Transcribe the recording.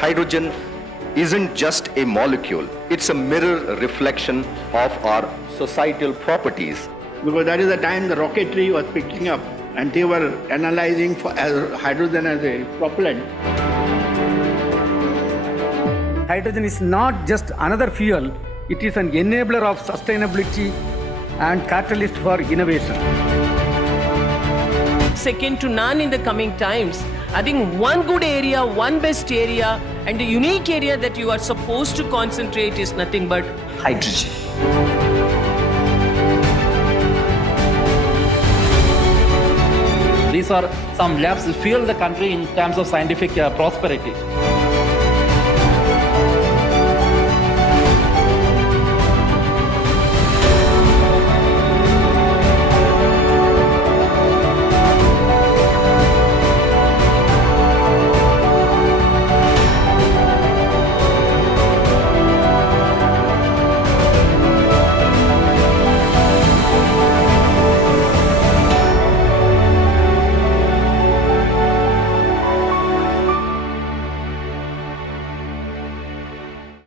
hydrogen isn't just a molecule, it's a mirror reflection of our societal properties. Because that is the time the rocketry was picking up and they were analyzing for hydrogen as a propellant. Hydrogen is not just another fuel, it is an enabler of sustainability and catalyst for innovation. Second to none in the coming times. I think one good area, one best area, and the unique area that you are supposed to concentrate is nothing but hydrogen. These are some labs that fuel the country in terms of scientific prosperity.